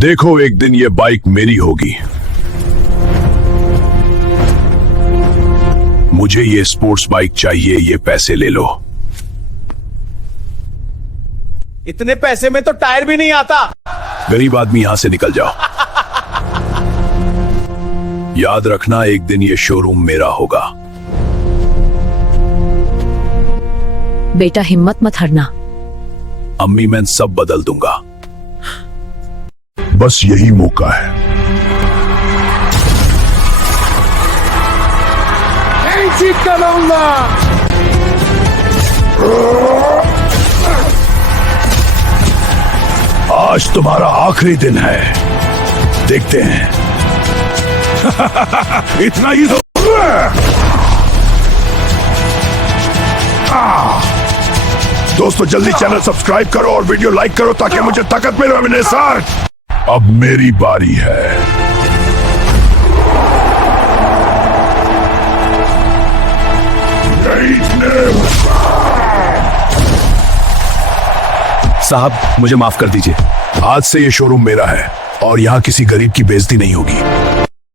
देखो एक दिन ये बाइक मेरी होगी। मुझे ये स्पोर्ट्स बाइक चाहिए, ये पैसे ले लो। इतने पैसे में तो टायर भी नहीं आता। गरीब आदमी यहां से निकल जाओ। याद रखना एक दिन ये शोरूम मेरा होगा। बेटा हिम्मत मत हारना। अम्मी मैं सब बदल दूंगा। बस यही मौका है। जीत कर लाऊंगा। आज तुम्हारा आखिरी दिन है, देखते हैं। इतना ही तो। दोस्तों जल्दी चैनल सब्सक्राइब करो और वीडियो लाइक करो ताकि मुझे ताकत मिले मेरे साथ। अब मेरी बारी है। साहब मुझे माफ कर दीजिए। आज से ये शोरूम मेरा है और यहाँ किसी गरीब की बेइज्जती नहीं होगी।